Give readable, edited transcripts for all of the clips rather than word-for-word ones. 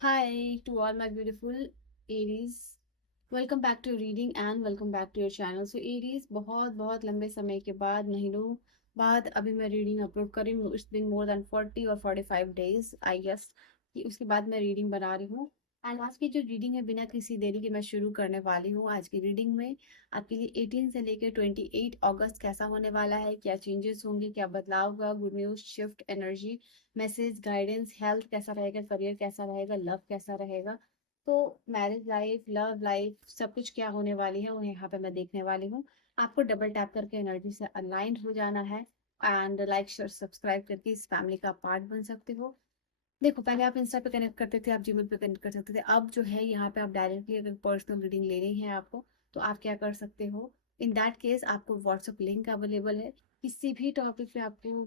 Hi to all my beautiful Aries. Welcome back to reading and welcome back to your channel. So Aries, बहुत बहुत लंबे समय के बाद, महीनों बाद अभी मैं रीडिंग अपलोड कर रही हूँ। इट्स बिन मोर देन 40 और 45 डेज आई गेस कि उसके बाद मैं रीडिंग बना रही हूँ। एंड आज की जो रीडिंग है, बिना किसी देरी के मैं शुरू करने वाली हूँ। आज की रीडिंग में आपके लिए 18 से लेकर 28 अगस्त कैसा होने वाला है, क्या चेंजेस होंगे, क्या बदलाव होगा, good news, shift, energy, message, guidance, health कैसा रहेगा, करियर कैसा रहेगा, लव कैसा रहेगा। तो मैरिज लाइफ, लव लाइफ, सब कुछ क्या होने वाली है वो यहाँ पे मैं देखने वाली हूँ। आपको डबल टैप करके एनर्जी से अलाइंड हो जाना है एंड लाइक शेयर सब्सक्राइब करके इस फैमिली का पार्ट बन सकते हो। देखो, पहले आप इंस्टा पे कनेक्ट करते थे, आप जीमेल पे कनेक्ट कर सकते थे। अब जो है यहाँ पे आप डायरेक्टली अगर पर्सनल रीडिंग लेनी है आपको, तो आप क्या कर सकते हो। इन दैट केस आपको व्हाट्सअप लिंक अवेलेबल है। किसी भी टॉपिक पे आपको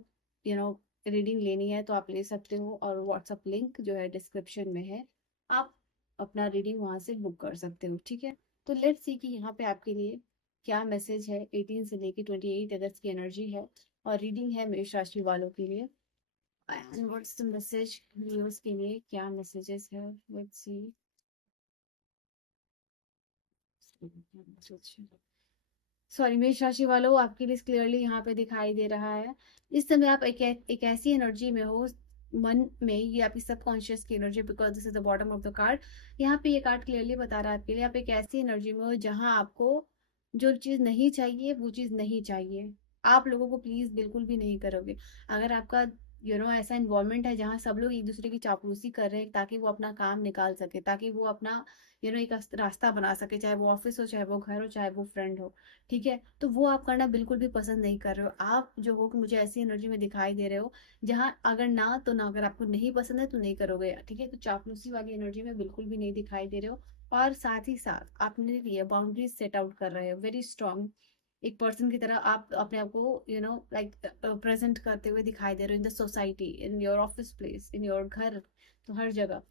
रीडिंग लेनी है तो आप ले सकते हो, और व्हाट्सअप लिंक जो है डिस्क्रिप्शन में है। आप अपना रीडिंग वहां से बुक कर सकते हो, ठीक है। तो लेट्स सी कि यहाँ पे आपके लिए क्या मैसेज है। 18 से लेके 28 अगस्त की एनर्जी है, और रीडिंग है मेष राशि वालों के लिए। And what's the message viewers के लिए, क्या मैसेजेस है, लेट्स सी। सॉरी, मेष राशि वालों, आपके लिए क्लियरली यहाँ पे दिखाई दे रहा है। इस समय आप एक ऐसी एनर्जी में हो, मन में, ये आपकी सबकॉन्शियस की energy, because this is the bottom of the card. यहाँ पे ये कार्ड क्लियरली बता रहा है आपके लिए, आप एक ऐसी एनर्जी में हो जहाँ आपको जो चीज नहीं चाहिए वो चीज नहीं चाहिए। आप लोगों को प्लीज बिल्कुल भी नहीं करोगे। अगर आपका ऐसा इन्वायरमेंट है जहाँ सब लोग एक दूसरे की चापलूसी कर रहे हैं ताकि वो अपना काम निकाल सके, ताकि वो अपना एक रास्ता बना सके, चाहे वो ऑफिस हो, चाहे वो घर हो, चाहे वो फ्रेंड हो, ठीक है, तो वो आप करना बिल्कुल भी पसंद नहीं कर रहे हो। आप जो हो कि मुझे ऐसी एनर्जी में दिखाई दे रहे हो जहाँ अगर ना तो ना, अगर आपको नहीं पसंद है तो नहीं करोगे, ठीक है। तो चापलूसी वाली एनर्जी में बिल्कुल भी नहीं दिखाई दे रहे हो। और साथ ही साथ आपने लिए बाउंड्रीज सेट आउट कर रहे हो, वेरी स्ट्रांग। एक पर्सन की तरह आप अपने आप को लाइक प्रेजेंट करते हुए दिखाई दे रहे हो in the society, in your office place, in your घर, तो हर जगह।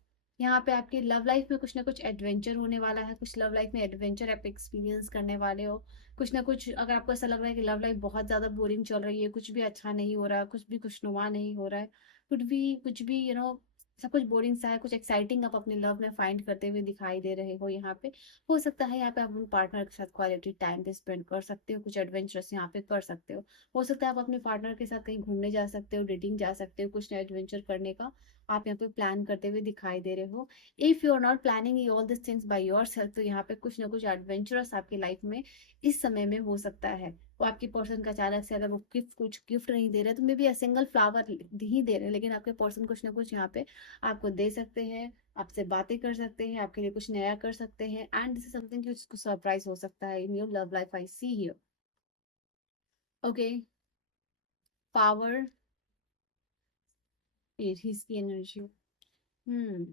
यहाँ पे आपकी लव लाइफ में कुछ ना कुछ एडवेंचर होने वाला है, कुछ लव लाइफ में एडवेंचर आप एक्सपीरियंस करने वाले हो। कुछ ना कुछ, अगर आपको ऐसा लग रहा है कि लव लाइफ बहुत ज्यादा बोरिंग चल रही है, कुछ भी अच्छा नहीं हो रहा, कुछ भी खुशनुमा नहीं हो रहा है, कुछ भी सब कुछ बोरिंग सा है, कुछ एक्साइटिंग आप अपने लव में फाइंड करते हुए दिखाई दे रहे हो यहाँ पे। हो सकता है यहाँ पे आप अपने पार्टनर के साथ क्वालिटी टाइम पे स्पेंड कर सकते हो, कुछ एडवेंचरस यहाँ पे कर सकते हो सकता है आप अपने पार्टनर के साथ कहीं घूमने जा सकते हो, डेटिंग जा सकते हो, कुछ एडवेंचर करने का आप यहाँ पे प्लान करते हुए दिखाई दे रहे हो। If you are not planning all this things by yourself, तो यहाँ पे कुछ ना कुछ एडवेंचरस आपकी लाइफ में इस समय में हो सकता है। वो आपकी पर्सन का अचानक से, अगर वो कुछ गिफ्ट नहीं दे रहे तो मे बी सिंगल फ्लावर ही दे रहे हैं, लेकिन आपके पर्सन कुछ ना कुछ यहाँ पे आपको दे सकते हैं, आपसे बातें कर सकते हैं, आपके लिए कुछ नया कर सकते हैं। एंड दिस इज समथिंग कि उसको सरप्राइज हो सकता है in your love life, I see here. Okay, power, Aries की एनर्जी। हम्म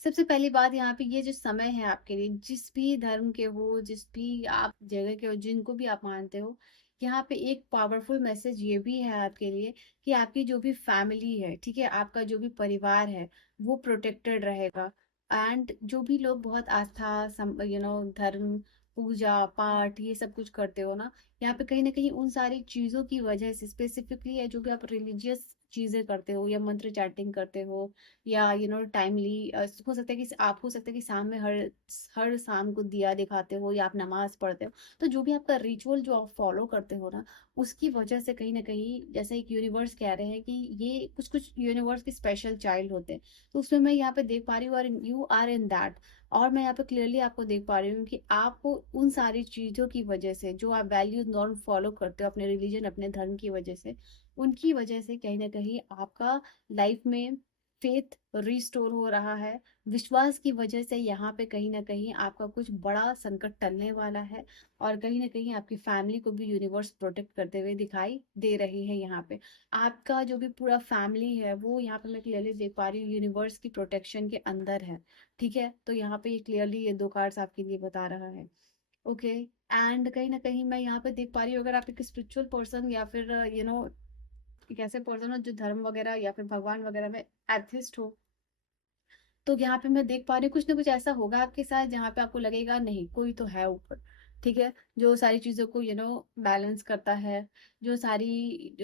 सबसे पहली बात, यहाँ पे ये जो समय है आपके लिए, जिस भी धर्म के हो, जिस भी आप जगह के हो, जिनको भी आप मानते हो, यहाँ पे एक पावरफुल मैसेज ये भी है आपके लिए कि आपकी जो भी फैमिली है, ठीक है, आपका जो भी परिवार है, वो प्रोटेक्टेड रहेगा। एंड जो भी लोग बहुत आस्था, धर्म, पूजा पाठ, ये सब कुछ करते हो ना, यहाँ पे कहीं ना कहीं उन सारी चीजों की वजह से, स्पेसिफिकली है जो भी आप रिलीजियस चीजें करते हो या मंत्र चैंटिंग करते हो, या टाइमली हो सकता है कि आप, हो सकता है कि शाम में हर हर शाम को दिया दिखाते हो, या आप नमाज पढ़ते हो। तो जो भी आपका रिचुअल जो आप फॉलो करते हो ना, उसकी वजह से कहीं ना कहीं, जैसे एक यूनिवर्स कह रहे हैं कि ये कुछ कुछ यूनिवर्स के स्पेशल चाइल्ड होते हैं, तो उसमें मैं यहाँ पे देख पा रही हूँ, और यू आर इन दैट। और मैं यहाँ पे क्लियरली आपको देख पा रही हूँ कि आपको उन सारी चीजों की वजह से, जो आप वैल्यूज नॉर्म फॉलो करते हो अपने रिलीजन, अपने धर्म की वजह से, उनकी वजह से कहीं ना कहीं आपका लाइफ में फेथ रिस्टोर हो रहा है। विश्वास की वजह से यहाँ पे कहीं ना कहीं आपका कुछ बड़ा संकट टलने वाला है, और कहीं ना कहीं आपकी फैमिली को भी यूनिवर्स प्रोटेक्ट करते हुए दिखाई दे रही है। यहाँ पे आपका जो भी पूरा फैमिली है, वो यहाँ पे मैं क्लियरली देख पा रही हूँ यूनिवर्स की प्रोटेक्शन के अंदर है, ठीक है। तो यहाँ पे ये क्लियरली ये दो कार्ड्स आपके लिए बता रहा है। ओके, एंड कहीं ना कहीं मैं यहाँ पे देख पा रही हूँ, अगर आप एक स्पिरिचुअल पर्सन, या फिर एक ऐसे पर्सन हो जो धर्म वगैरह या फिर भगवान वगैरह में एथिस्ट हो, तो यहाँ पे मैं देख पा रही हूँ कुछ ना कुछ ऐसा होगा आपके साथ जहाँ पे आपको लगेगा नहीं, कोई तो है ऊपर, ठीक है, जो सारी चीजों को बैलेंस करता है, जो सारी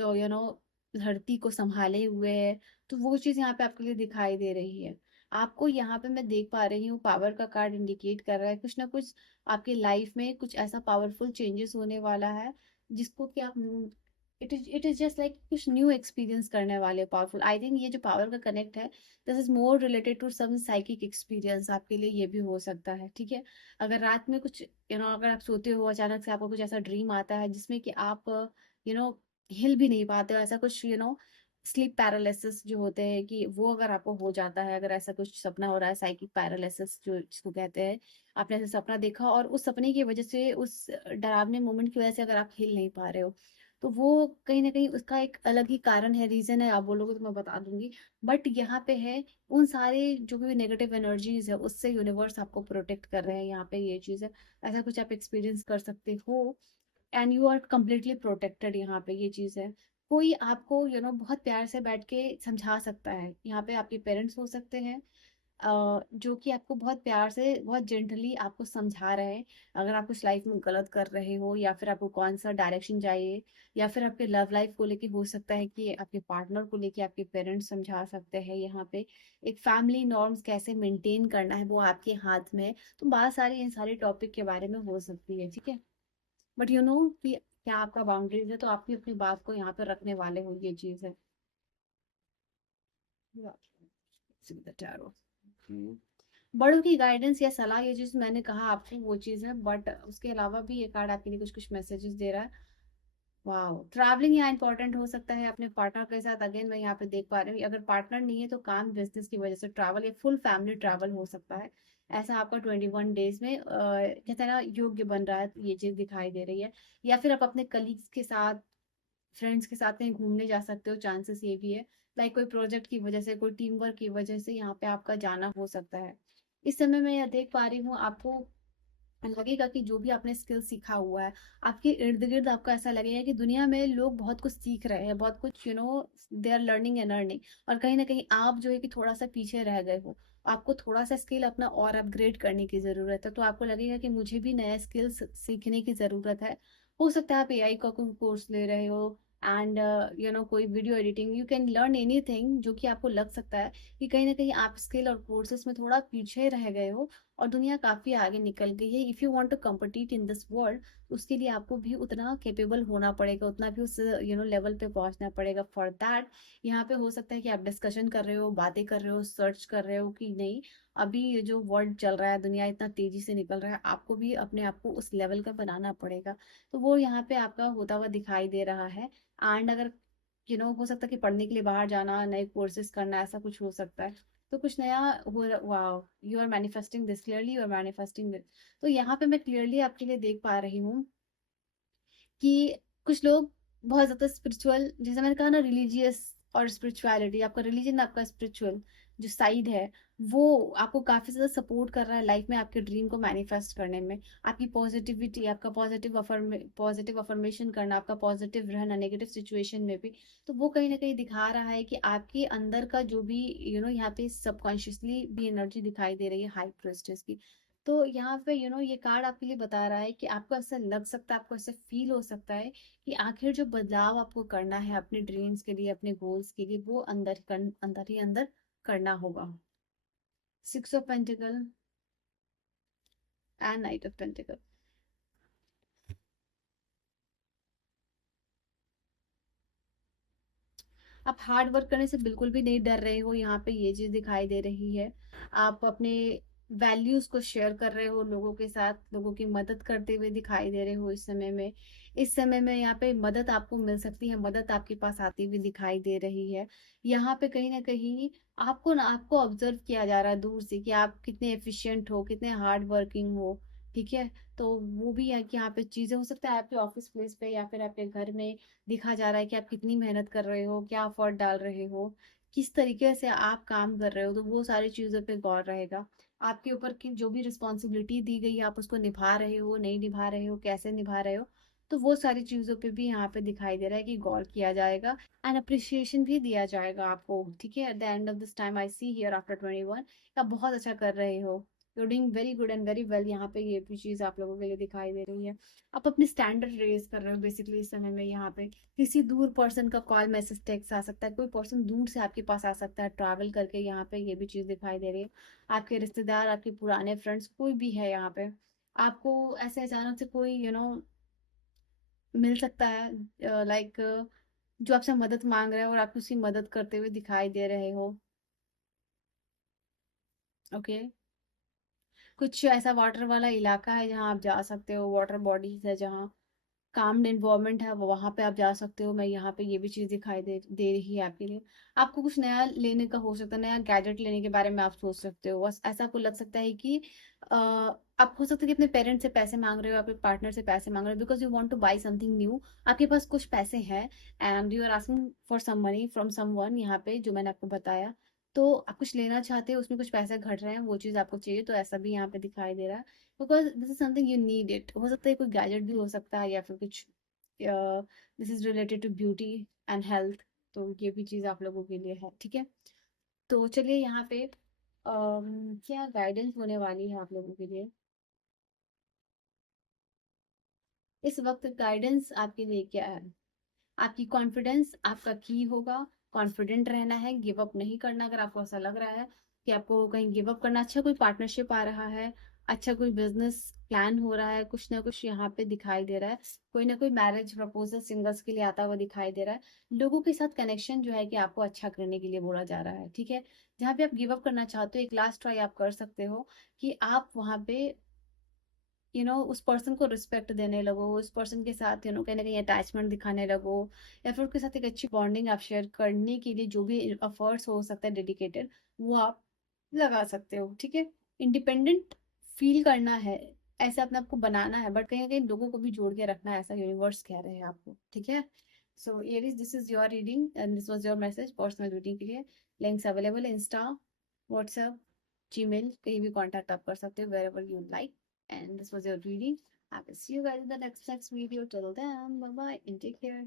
धरती को संभाले हुए है, तो वो चीज़ यहाँ पे आपके लिए दिखाई दे रही है। आपको यहाँ पे मैं देख पा रही हूँ पावर का कार्ड इंडिकेट कर रहा है कुछ ना कुछ आपकी लाइफ में कुछ ऐसा पावरफुल चेंजेस होने वाला है, जिसको कि आप इट इज जस्ट लाइक कुछ न्यू एक्सपीरियंस करने वाले पावरफुल। आई थिंक ये जो पावर का कनेक्ट है, this is more related to some psychic experience, आपके लिए ये भी हो सकता है, ठीक है। अगर रात में कुछ अगर आप सोते हो अचानक से आपको कुछ ऐसा ड्रीम आता है जिसमें कि आप यू नो हिल भी नहीं पाते हो, ऐसा कुछ स्लीप पैरालिसिस जो होते हैं, कि वो अगर आपको हो जाता है, अगर ऐसा कुछ सपना हो रहा है, साइकिक पैरालिसिस जो जिसको कहते हैं, आपने ऐसा सपना देखा और उस सपने की वजह से, उस डरावने मोमेंट की वजह से अगर आप हिल नहीं पा रहे हो, तो वो कहीं ना कहीं उसका एक अलग ही कारण है, रीजन है, आप बोलोगे तो मैं बता दूंगी। बट यहाँ पे है उन सारे जो भी नेगेटिव एनर्जीज है उससे यूनिवर्स आपको प्रोटेक्ट कर रहे हैं, यहाँ पे ये चीज है। ऐसा कुछ आप एक्सपीरियंस कर सकते हो, and you are completely protected, यहाँ पे ये चीज है। कोई आपको बहुत प्यार से बैठ के समझा सकता है, यहाँ पे आपके पेरेंट्स हो सकते हैं, जो कि आपको बहुत प्यार से बहुत जेंटली आपको समझा रहे हैं, अगर आप कुछ लाइफ में गलत कर रहे हो, या फिर आपको कौन सा डायरेक्शन चाहिए, या फिर आपके लव लाइफ को लेके हो सकता है कि आपके पार्टनर को लेके आपके पेरेंट्स समझा सकते हैं, यहाँ पे एक फैमिली नॉर्म्स कैसे मेंटेन करना है वो आपके हाथ में है। तो बहुत सारी इन सारे टॉपिक के बारे में हो सकती है, ठीक है। बट कि क्या आपका बाउंड्रीज है, तो आप भी अपनी बात को यहाँ पे रखने वाले हो, ये चीज है। Yeah. See the tarot. हम्म। बड़ों की गाइडेंस या सलाह, ये चीज मैंने कहा आपको वो चीज है, बट उसके अलावा भी ये कार्ड आपके लिए कुछ कुछ मैसेजेस दे रहा है। वाह, ट्रैवलिंग यहाँ इंपॉर्टेंट हो सकता है अपने पार्टनर के साथ, अगेन मैं यहाँ पे देख पा रही हूँ, अगर पार्टनर नहीं है तो काम बिजनेस की वजह से ट्रैवल या फुल फैमिली ट्रैवल हो सकता है। ऐसा आपका 21 डेज में कहते हैं ना योग्य बन रहा है, ये चीज दिखाई दे रही है। या फिर आप अपने कलीग्स के साथ, फ्रेंड्स के साथ कहीं घूमने जा सकते हो, चांसेस ये भी है। लाइक कोई प्रोजेक्ट की वजह से, कोई टीम वर्क की वजह से यहाँ पे आपका जाना हो सकता है। इस समय मैं यह देख पा रही हूँ, आपको लगेगा कि जो भी आपने स्किल सीखा हुआ है, आपके इर्द गिर्द आपको ऐसा लगेगा कि दुनिया में लोग बहुत कुछ सीख रहे हैं, बहुत कुछ they are learning and earning, और कहीं ना कहीं आप जो है कि थोड़ा सा पीछे रह गए हो, आपको थोड़ा सा स्किल अपना और अपग्रेड करने की जरूरत है, तो आपको लगेगा कि मुझे भी नया स्किल्स सीखने की जरूरत है। हो सकता है आप एआई का कोई कोर्स ले रहे हो, एंड कोई video editing, you can learn anything जो कि आपको लग सकता है कि कहीं ना कहीं आप स्किल और कोर्सेज में थोड़ा पीछे रह गए हो, और दुनिया काफी आगे निकल गई है। If you want to compete in this world, उसके लिए आपको भी उतना केपेबल होना पड़ेगा, उतना भी उस लेवल पे पहुंचना पड़ेगा। फॉर दैट यहाँ पे हो सकता है कि आप डिस्कशन कर रहे हो, बातें कर रहे हो, सर्च कर रहे हो कि नहीं, अभी ये जो वर्ल्ड चल रहा है, दुनिया इतना तेजी से निकल रहा है, आपको भी अपने आप को उस लेवल का बनाना पड़ेगा। तो वो यहाँ पे आपका होता हुआ दिखाई दे रहा है। एंड अगर हो सकता है कि पढ़ने के लिए बाहर जाना, नए कोर्सेज करना, ऐसा कुछ हो सकता है। तो कुछ नया wow, you are manifesting this, clearly you are manifesting this. तो यहाँ पे मैं क्लियरली आपके लिए देख पा रही हूँ कि कुछ लोग बहुत ज्यादा स्पिरिचुअल, जैसे मैंने कहा ना, रिलीजियस और स्पिरिचुअलिटी, आपका रिलीजन, आपका स्पिरिचुअल जो साइड है, वो आपको काफी ज्यादा सपोर्ट कर रहा है लाइफ में आपके ड्रीम को मैनिफेस्ट करने में। आपकी पॉजिटिविटी, आपका पॉजिटिव अफर्मेशन करना, आपका पॉजिटिव रहना नेगेटिव सिचुएशन में भी, तो वो कहीं ना कहीं दिखा रहा है कि आपके अंदर का जो भी यहाँ पे सबकॉन्शियसली भी एनर्जी दिखाई दे रही है हाई प्रेस्टेज की। तो यहाँ पे ये कार्ड आपके लिए बता रहा है कि आपको ऐसा लग सकता है, आपको ऐसा फील हो सकता है कि आखिर जो बदलाव आपको करना है अपने ड्रीम्स के लिए, अपने गोल्स के लिए, वो अंदर ही अंदर करना होगा। 6 of pentacle and night of pentacle. आप हार्ड वर्क करने से बिल्कुल भी नहीं डर रहे हो, यहाँ पे ये चीज दिखाई दे रही है। आप अपने वैल्यूज को शेयर कर रहे हो लोगों के साथ, लोगों की मदद करते हुए दिखाई दे रहे हो इस समय में। इस समय में यहाँ पे मदद आपको मिल सकती है, मदद आपके पास आती हुई दिखाई दे रही है। यहाँ पे कहीं ना कहीं आपको ऑब्जर्व किया जा रहा है दूर से कि आप कितने एफिशिएंट हो, कितने हार्ड वर्किंग हो, ठीक है। तो वो भी है कि यहाँ पे चीजें हो सकता है आपके ऑफिस प्लेस पे या फिर आपके घर में दिखा जा रहा है कि आप कितनी मेहनत कर रहे हो, क्या एफर्ट डाल रहे हो, किस तरीके से आप काम कर रहे हो, तो वो सारी चीजों पे गौर रहेगा। आपके ऊपर की जो भी रिस्पॉन्सिबिलिटी दी गई है, आप उसको निभा रहे हो, नहीं निभा रहे हो, कैसे निभा रहे हो, तो वो सारी चीजों पे भी यहाँ पे दिखाई दे रहा है कि गौर किया जाएगा, एंड अप्रिसिएशन भी दिया जाएगा आपको, ठीक है। At the end of this time I see here after 21, आप बहुत अच्छा कर रहे हो, you are doing very good and very well. यहाँ पे ये भी चीज़ आप लोगों के लिए दिखाई दे रही है। आप अपने स्टैंडर्ड रेज कर रहे हो बेसिकली इस समय में। यहाँ पे किसी दूर पर्सन का कॉल मैसेज टेक्स्ट आ सकता है, कोई पर्सन दूर से आपके पास आ सकता है ट्रैवल करके। यहाँ पे ये भी चीज़ दिखाई दे रही है। आपके रिश्तेदार, आपके पुराने फ्रेंड्स, कोई भी है यहाँ पे, आपको ऐसे अचानक से कोई मिल सकता है, लाइक जो आपसे मदद मांग रहा है और आप उसकी मदद करते हुए दिखाई दे रहे हो। ओके। कुछ ऐसा वाटर वाला इलाका है जहाँ आप जा सकते हो, वाटर बॉडीज है जहाँ काम्ड एनवायरनमेंट है, वो वहाँ पे आप जा सकते हो। मैं यहाँ पे ये भी चीज़ दिखाई दे दे रही है आपके लिए। आपको कुछ नया लेने का हो सकता है, नया गैजेट लेने के बारे में आप सोच सकते हो। बस ऐसा आपको लग सकता है कि आप हो सकता है कि अपने पेरेंट्स से पैसे मांग रहे हो, अपने पार्टनर से पैसे मांग रहे हो, because you want to buy something new. आपके पास कुछ पैसे हैं and you are asking for some money from someone, यहाँ पे जो मैंने आपको बताया। तो आप कुछ लेना चाहते हो, उसमें कुछ पैसे घट रहे हैं, वो चीज़ आपको चाहिए, तो ऐसा भी यहाँ पे दिखाई दे रहा है। Because this is something you need it. हो सकता है कोई गैजेट भी हो सकता है या फिर कुछ this is related to beauty and health. तो ये भी चीज़ आप लोगों के लिए है, ठीक है। तो चलिए यहाँ पे क्या गाइडेंस होने वाली है आप लोगों के लिए इस वक्त। गाइडेंस आपके लिए क्या है? आपकी कॉन्फिडेंस आपका की होगा। कॉन्फिडेंट रहना है, गिव अप नहीं करना। अगर आपको ऐसा लग रहा है कि आपको कहीं गिव अप करना, अच्छा कोई पार्टनरशिप आ रहा है, अच्छा कोई बिजनेस प्लान हो रहा है, कुछ ना कुछ यहाँ पे दिखाई दे रहा है। कोई ना कोई मैरिज प्रपोजल सिंगल्स के लिए आता हुआ दिखाई दे रहा है। लोगों के साथ कनेक्शन जो है कि आपको अच्छा करने के लिए बोला जा रहा है, ठीक है। जहाँ पे आप गिव अप करना चाहते हो, एक लास्ट ट्राई आप कर सकते हो कि आप वहाँ पे उस पर्सन को रिस्पेक्ट देने लगो, उस पर्सन के साथ कहीं ना कहीं अटैचमेंट दिखाने लगो, या फिर उसके साथ एक अच्छी बॉन्डिंग आप शेयर करने के लिए जो भी एफर्ट्स हो सकता है डेडिकेटेड, वो आप लगा सकते हो, ठीक है। इंडिपेंडेंट फील करना है, ऐसे अपने आप को बनाना है, बट कहीं ना कहीं लोगों को भी जोड़ के रखना है, ऐसा यूनिवर्स कह रहे हैं आपको, ठीक है। So Aries, this is your reading and this was your message personal reading के लिए। लिंक्स अवेलेबल है इंस्टा, व्हाट्सएप, जीमेल, कहीं भी कांटेक्ट आप कर सकते हो, wherever you like. And this was your reading. I will see you guys in the next video. Till then, bye bye and take care.